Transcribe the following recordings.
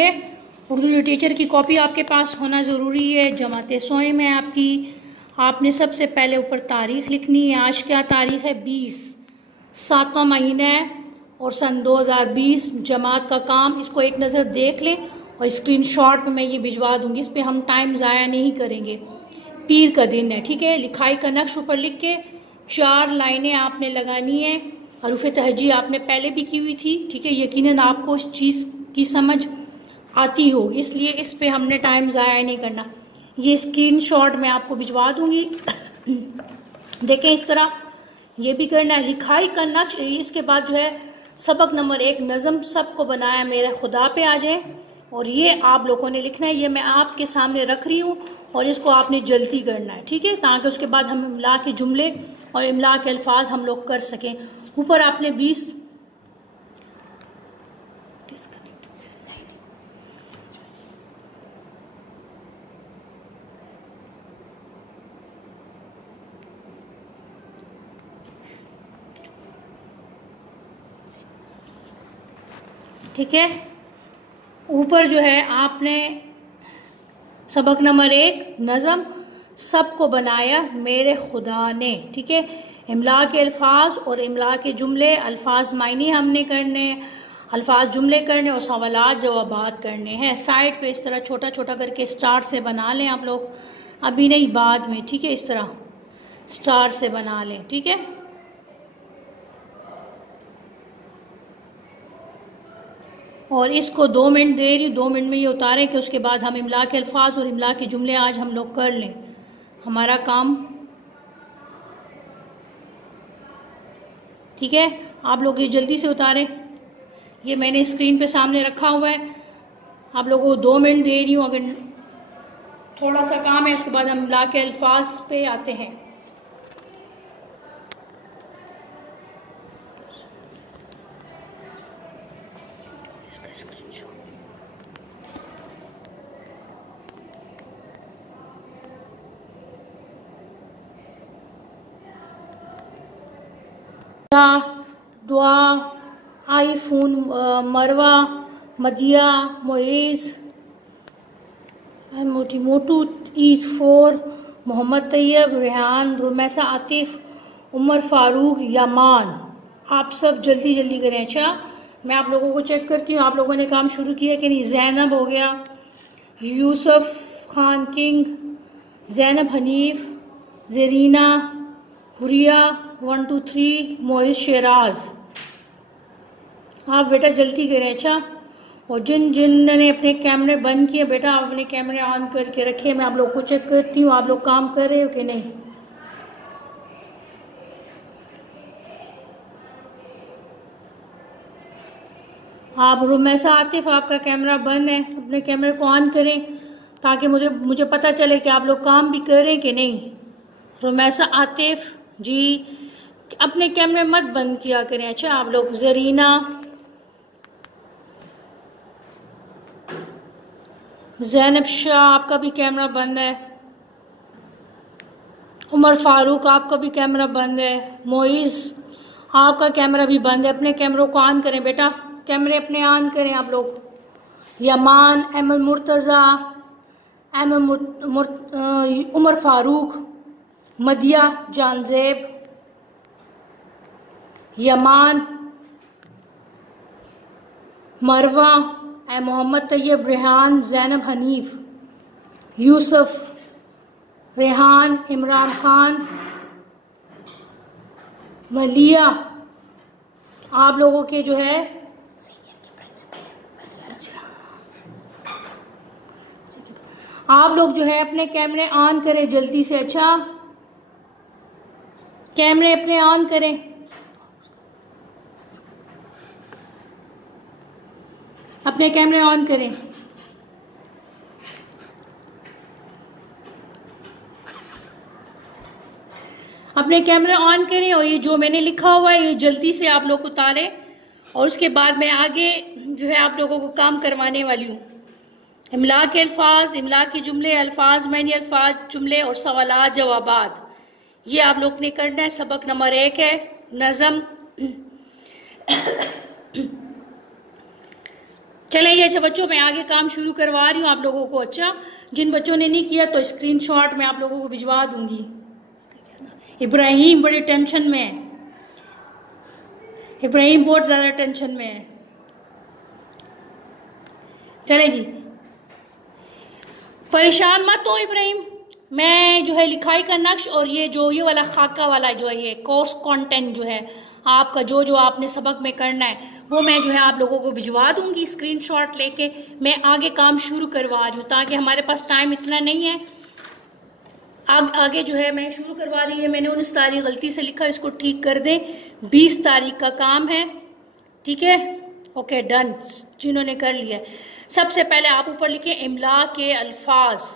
है। उर्दू लिटरेचर की कॉपी आपके पास होना ज़रूरी है। जमात सोए में आपकी, आपने सबसे पहले ऊपर तारीख़ लिखनी है। आज क्या तारीख़ है? 20, 7वां महीना है और सन 2020। जमात का काम, इसको एक नज़र देख लें और स्क्रीनशॉट में मैं ये भिजवा दूंगी। इस पर हम टाइम ज़ाया नहीं करेंगे। पीर का दिन है, ठीक है। लिखाई का नक्श ऊपर लिख के 4 लाइनें आपने लगानी है। हरूफ तहजी आपने पहले भी की हुई थी, ठीक है। यकीनन आपको इस चीज़ की समझ आती होगी, इसलिए इस पे हमने टाइम ज़ाया नहीं करना। ये स्क्रीनशॉट मैं आपको भिजवा दूंगी। देखें, इस तरह ये भी करना है। लिखाई का नक्श, इसके बाद जो है सबक नंबर 1 नज़म सबको बनाया मेरे खुदा पे आ जाए, और ये आप लोगों ने लिखना है। ये मैं आपके सामने रख रही हूँ और इसको आपने जल्दी करना है, ठीक है, ताकि उसके बाद हम इमला के जुमले और इमला के अल्फाज हम लोग कर सकें। ऊपर आपने 20 ठीक है। ऊपर जो है आपने सबक नंबर 1 नज़म सबको बनाया मेरे खुदा ने, ठीक है। इमला के अल्फाज और इमला के जुमले, अल्फाज मायने हमने करने, अल्फाज जुमले करने और सवालात जवाबात करने हैं। साइड पे इस तरह छोटा छोटा करके स्टार से बना लें आप लोग, अभी नहीं बाद में, ठीक है। इस तरह स्टार से बना लें, ठीक है। और इसको 2 मिनट दे रही हूँ, 2 मिनट में ये उतारें कि उसके बाद हम इमला के अल्फाज और इमला के जुमले आज हम लोग कर लें। हमारा काम, ठीक है। आप लोग ये जल्दी से उतारें। ये मैंने स्क्रीन पे सामने रखा हुआ है। आप लोगों को 2 मिनट दे रही हूँ। अगर थोड़ा सा काम है उसके बाद हम इमला के अल्फाज पे आते हैं। दुआ, आईफोन, मरवा, मदिया, मोइज़, मोटी मोटू, ईद 4, मोहम्मद तैयब, रेहान, रुमैसा, आतिफ, उमर फारूक, यामान। आप सब जल्दी जल्दी करें। अच्छा, मैं आप लोगों को चेक करती हूँ आप लोगों ने काम शुरू किया कि नहीं। जैनब हो गया, यूसुफ खान किंग, जैनब हनीफ, जरीना, हुरिया, 1 2 3, मोइज़ शेराज। आप बेटा जल्दी करें। अच्छा, और जिन ने अपने कैमरे बंद किए बेटा आप अपने कैमरे ऑन करके रखिए। मैं आप लोग को चेक करती हूँ आप लोग काम कर रहे हो कि नहीं। आप रुमैसा आतिफ, आपका कैमरा बंद है, अपने कैमरे को ऑन करें ताकि मुझे पता चले कि आप लोग काम भी कर रहे हैं कि नहीं। रुमैसा आतिफ जी, अपने कैमरे मत बंद किया करें। अच्छा, आप लोग। जरीना, जैनब शाह, आपका भी कैमरा बंद है। उमर फारूक, आपका भी कैमरा बंद है। मोइज़, आपका कैमरा भी बंद है। अपने कैमरों को ऑन करें बेटा, कैमरे अपने ऑन करें आप लोग। यमान, अहमद मुर्तज़ा, उमर फारूक, मदिया जानजेब, यमान, मरवा, मोहम्मद तैयब, रेहान, जैनब हनीफ, यूसुफ, रेहान, इमरान खान, मलिया। आप लोगों के जो है आप लोग जो है अपने कैमरे ऑन करें जल्दी से। अच्छा, कैमरे अपने ऑन करें। अपने कैमरे ऑन करें। अपने कैमरे ऑन करें और ये जो मैंने लिखा हुआ है ये जल्दी से आप लोग उतारें और उसके बाद मैं आगे जो है आप लोगों को काम करवाने वाली हूँ। इमला के अल्फाज, इमला के जुमले, अल्फाज मायने, अल्फाज जुमले और सवालात जवाबात, ये आप लोग ने करना है। सबक नंबर 1 है नज़म। चलें, ये अच्छा बच्चों, मैं आगे काम शुरू करवा रही हूँ आप लोगों को। अच्छा, जिन बच्चों ने नहीं किया तो स्क्रीनशॉट मैं आप लोगों को भिजवा दूंगी। इब्राहिम बड़े टेंशन में है, इब्राहिम बहुत ज्यादा टेंशन में है। चले जी, परेशान मत हो इब्राहिम। मैं जो है लिखाई का नक्श और ये वाला खाका वाला जो है ये कोर्स कंटेंट जो है आपका जो आपने सबक में करना है वो मैं जो है आप लोगों को भिजवा दूंगी स्क्रीनशॉट लेके। मैं आगे काम शुरू करवा रही हूँ ताकि हमारे पास टाइम इतना नहीं है। आगे जो है मैं शुरू करवा रही है। मैंने 19 तारीख गलती से लिखा, इसको ठीक कर दें। 20 तारीख का काम है, ठीक है। ओके डन, जिन्होंने कर लिया। सबसे पहले आप ऊपर लिखे इमला के अल्फाज।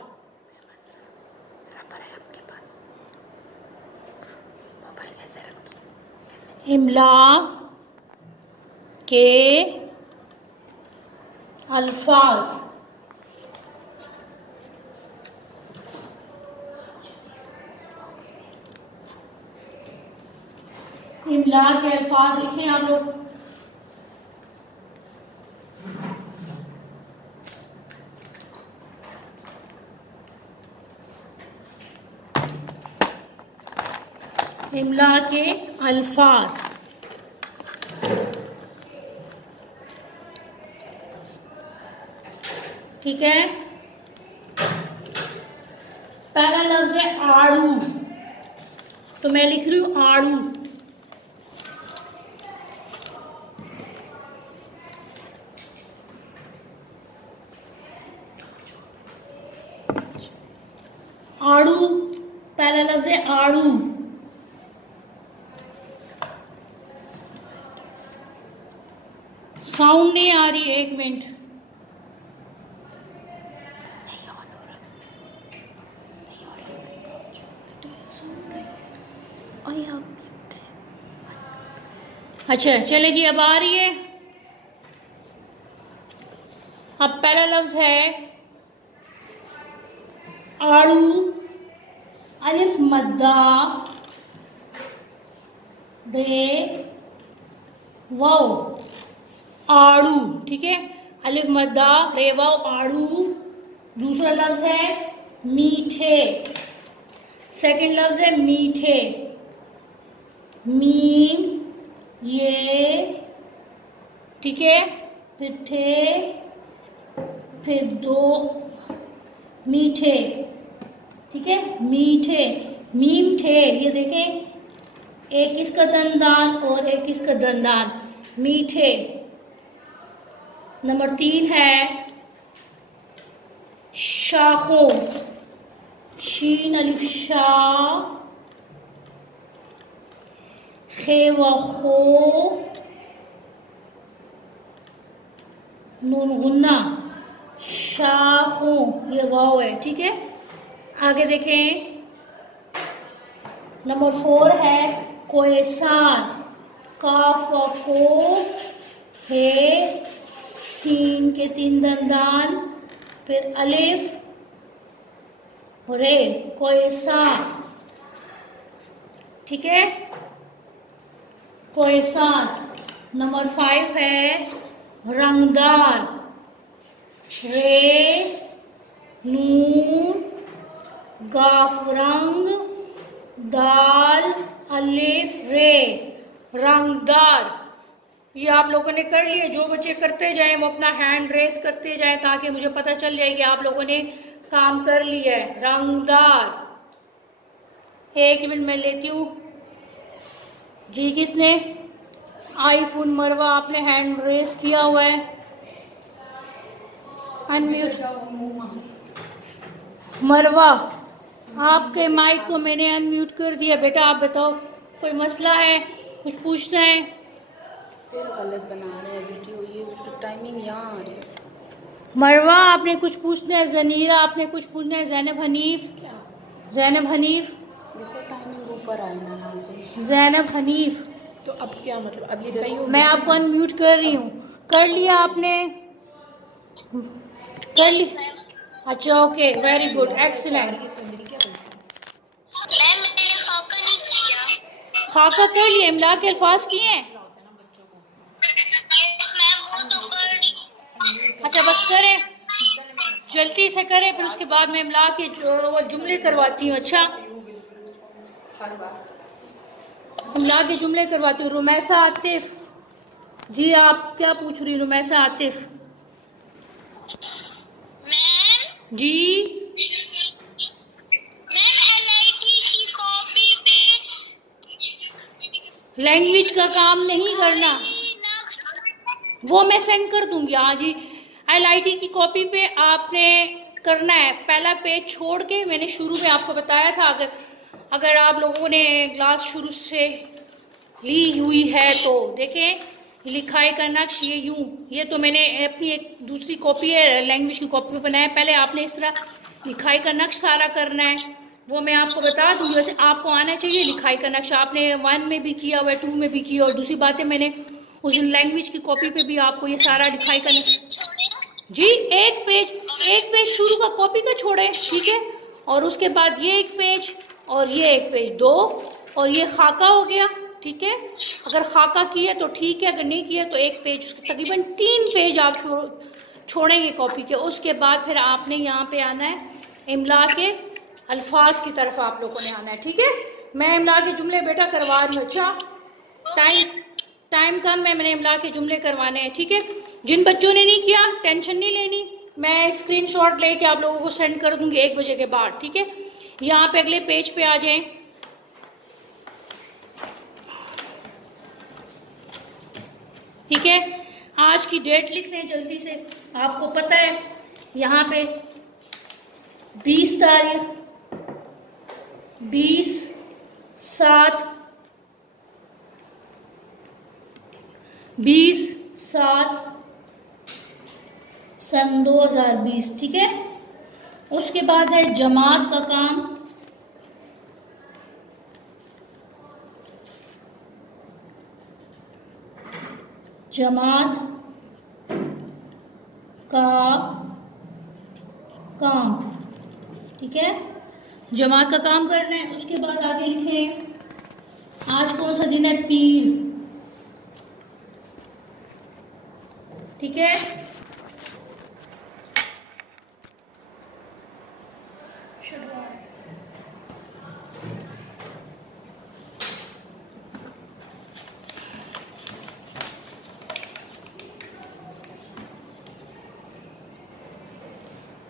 इमला के अल्फाज, इमला के अल्फाज लिखें आप लोग। इमला के अल्फाज, ठीक है। पहला लफ्ज है आड़ू, तो मैं लिख रही हूं आड़ू। आड़ू, पहला लफ्ज है आड़ू। साउंड नहीं आ रही, एक मिनट। अच्छा चले जी, अब आ रही है। अब पहला लफ्ज है आड़ू, अलिफ मद्दा बे वाओ, आड़ू, ठीक है। अलिफ मद्दा रे वाओ आड़ू। दूसरा लफ्ज है मीठे, सेकंड लफ्ज है मीठे। मीम ये, ठीक है। फिर थे, फिर दो, मीठे, ठीक है। मीठे, मीम ठे, ये देखें, एक इसका दंदान और एक इसका दंदान, मीठे। नंबर 3 है शाखों, शीन अलिफ शा, खे व खो, नून गुन्ना, शाखों, ये वाव है, ठीक है। आगे देखें, नंबर 4 है कोयसान, काफ व को, हे, सीन के 3 दंदान, फिर अलिफ रे, कोयसान, ठीक है। कोयसान। नंबर 5 है रंगदार, रे, नून, गाफ रंग, दाल, अलिफ रे, रंगदार। ये आप लोगों ने कर लिया। जो बच्चे करते जाएं वो अपना हैंड रेस करते जाएं ताकि मुझे पता चल जाए कि आप लोगों ने काम कर लिया है। रंगदार। एक मिनट मैं लेती हूँ जी। किसने? आईफोन मरवा, आपने हैंड रेस किया हुआ है। अनम्यूट मरवा, आपके माइक को मैंने अनम्यूट कर दिया। बेटा आप बताओ, कोई मसला है, कुछ पूछना है? फिर गलत बना रहे हैं वीडियो, ये टाइमिंग यहाँ आ रही है। मरवा आपने कुछ पूछना है? जनीरा आपने कुछ पूछना है? जैनब हनीफ, जैनब हनीफ, देखो टाइमिंग ऊपर आई ना। जैनब हनीफ, तो अब क्या मतलब? अब ये सही हो? मैं आपको अनम्यूट कर रही हूँ। कर लिया आपने? कर लिया? अच्छा ओके, वेरी गुड, एक्सीलेंट। खाका कर लिया, इमला के अल्फाज किए हैं? अच्छा बस करें, जल्दी से करें, फिर उसके बाद मैं इमला के जो जुमले करवाती हूँ। अच्छा, इमला के जुमले करवाती हूँ। रुमैसा आतिफ जी, आप क्या पूछ रही? रुमैसा आतिफ जी, लैंग्वेज का काम नहीं करना, वो मैं सेंड कर दूंगी। हाँ जी, LIT की कॉपी पे आपने करना है। पहला पेज छोड़ के मैंने शुरू में आपको बताया था, अगर आप लोगों ने क्लास शुरू से ली हुई है तो देखें, लिखाई का नक्श ये यूं, ये तो मैंने अपनी एक दूसरी कॉपी है लैंग्वेज की कॉपी पे बनाया। पहले आपने इस तरह लिखाई का नक्श सारा करना है, वो मैं आपको बता दूंगी। वैसे आपको आना चाहिए लिखाई का नक्श, आपने 1 में भी किया हुआ है, 2 में भी किया। और दूसरी बात है, मैंने उस दिन लैंग्वेज की कॉपी पे भी आपको ये सारा लिखाई का नक्श जी, एक पेज शुरू का कॉपी का छोड़े, ठीक है। और उसके बाद ये एक पेज और ये एक पेज, 2, और ये खाका हो गया, ठीक है। अगर खाका किया तो ठीक है, अगर नहीं किया तो एक पेज, तकरीबन 3 पेज आप छोड़ेंगे कॉपी के। उसके बाद फिर आपने यहाँ पे आना है, इमला के अल्फाज की तरफ आप लोगों ने आना है, ठीक है। मैं इमला के जुमले बेटा करवा रही हूँ। अच्छा, टाइम कम है, मैंने इमला के जुमले करवाने हैं, ठीक है। जिन बच्चों ने नहीं किया टेंशन नहीं लेनी, मैं स्क्रीनशॉट लेके आप लोगों को सेंड कर दूंगी 1 बजे के बाद, ठीक है। यहाँ पे अगले पेज पे आ जाएं। ठीक है, आज की डेट लिख लें जल्दी से। आपको पता है यहाँ पे 20 तारीख 20/7 सन 2020, ठीक है। उसके बाद है जमात का काम, जमात का काम, ठीक है। जमात का काम करना है। उसके बाद आगे लिखें आज कौन सा दिन है, पीर, ठीक है।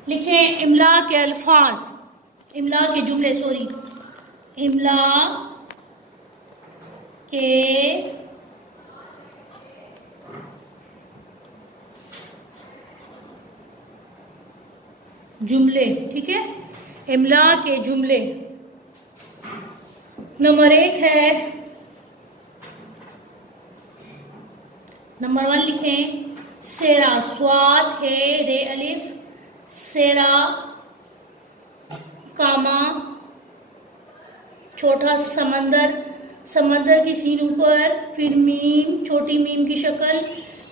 लिखें इमला के अल्फाज, इमला के जुमले, सॉरी, इमला के जुमले, ठीक है। इमला के जुमले नंबर 1 है, नंबर 1 लिखें सेरा, स्वाद है रे अलिफ, सेरा कामा छोटा समंदर, समंदर की सीन ऊपर, फिर मीम, छोटी मीम की शक्ल,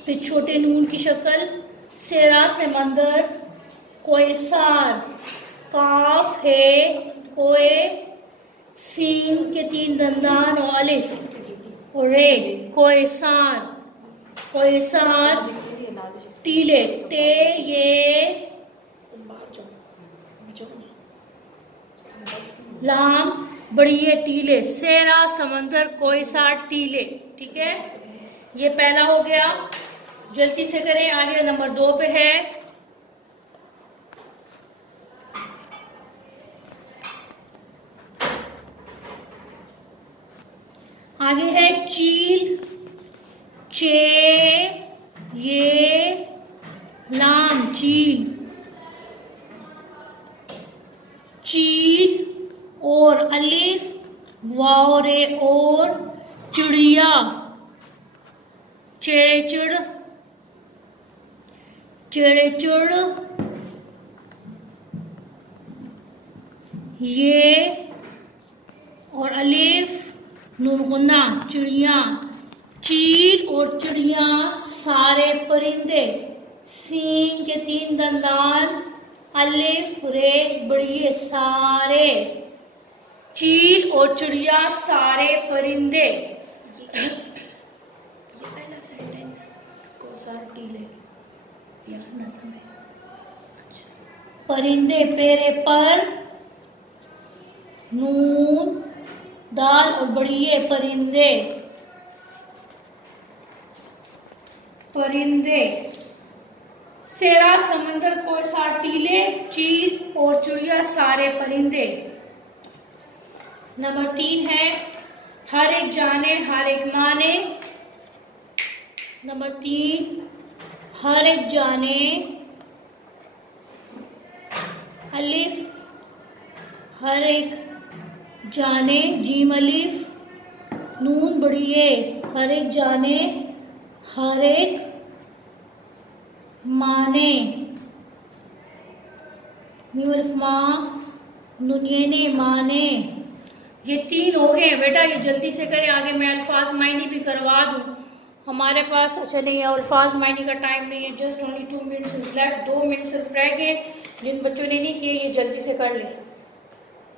फिर छोटे नून की शक्ल, सेरा समंदर, कोयसार, काफ है कोए, सीन के 3 दंदान और अलिफ और रे, कोयसार, कोयसार, टीले, टे ये लाम, बड़ी ये टीले, सेरा समंदर कोयसार टीले, ठीक है। ये पहला हो गया, जल्दी से करें। आगे नंबर 2 पे है, आगे है चील, चे ये लाम, चील, चील और अलिफ वाव रे और चिड़िया, चेड़े चिड़, चेड़े चिड़, ये और अलिफ नून गुन्ना, चिड़िया, चील और चिड़िया, सारे परिंदे, सीन के 3 दंदान, अलिफ रे बड़िए, सारे, चील और चिड़िया सारे परिंदे। ये पहला सेंटेंस कोसार टीले, यार नज़म है। परिंदे, पेरे पर नून दाल और बढ़िए परिंदे। परिंदे, सेरा समंदर कोई सा टीले, चील और चिड़िया सारे परिंदे। नंबर 3 है हर एक जाने हर एक माने। नंबर 3 हर एक जाने, अलिफ हर एक जाने, जीम अलिफ नून बढ़िए, हर एक जाने हर एक माने, मीम अलिफ माँ नुनियने माने। ये 3 हो गए बेटा, ये जल्दी से करें, आगे मैं अल्फाज मायनी भी करवा दूं। हमारे पास अच्छा नहीं है, अल्फाज मायनी का टाइम नहीं है, just only 2 minutes is left. 2 minute सिर्फ रह गए, जिन बच्चों ने नहीं किए ये जल्दी से कर ले।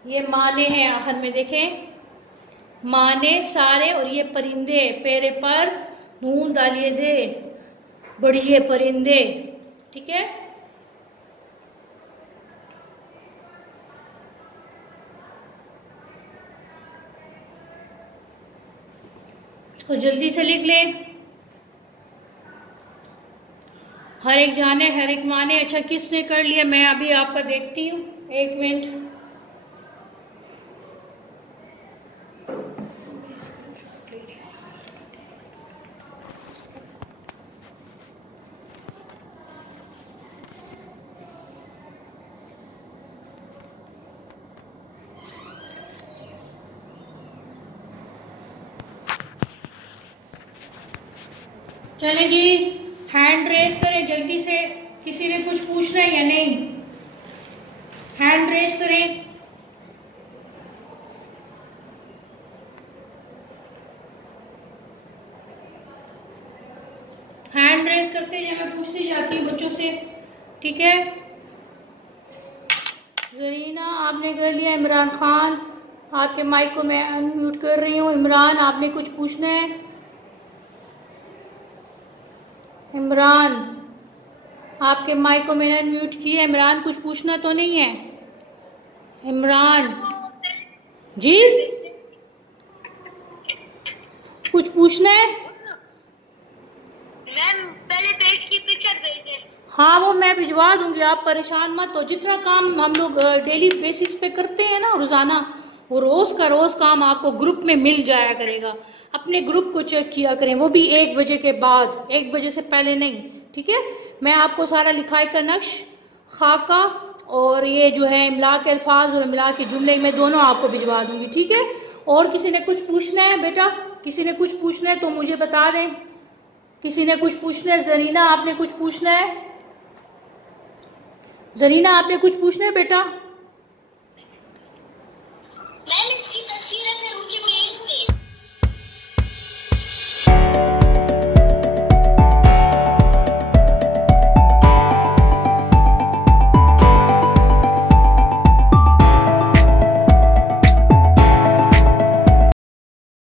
ये माने हैं आखिर में, देखें माने सारे, और ये परिंदे, पेरे पर नून डालिए दे, बढ़िए परिंदे। ठीक है, तो जल्दी से लिख ले। हर एक जाने हर एक माने। अच्छा किसने कर लिया, मैं अभी आपका देखती हूँ, 1 मिनट। चले जी, हैंड रेस करें जल्दी से, किसी ने कुछ पूछना है या नहीं? हैंड रेस करें। हैंड रेस करते हैं, मैं पूछती जाती हूँ बच्चों से। ठीक है, जरीना आपने कर लिया। इमरान खान आपके माइक को मैं अनम्यूट कर रही हूँ। इमरान आपने कुछ पूछना है? इमरान आपके माइक को मैंने अनम्यूट किया। इमरान कुछ पूछना तो नहीं है? इमरान जी कुछ पूछना है? मैम पहले पेज की पिक्चर भेज दें। हाँ वो मैं भिजवा दूंगी, आप परेशान मत हो। जितना काम हम लोग डेली बेसिस पे करते हैं ना रोजाना, वो रोज का रोज काम आपको ग्रुप में मिल जाया करेगा। अपने ग्रुप को चेक किया करें, वो भी 1 बजे के बाद, 1 बजे से पहले नहीं। ठीक है, मैं आपको सारा लिखाई का नक्श, खाका और ये जो है इमला के अल्फाज और इमला के जुमले में दोनों आपको भिजवा दूंगी। ठीक है, और किसी ने कुछ पूछना है बेटा? किसी ने कुछ पूछना है तो मुझे बता दें। किसी ने कुछ पूछना है? जरीना आपने कुछ पूछना है? जरीना आपने कुछ पूछना है बेटा?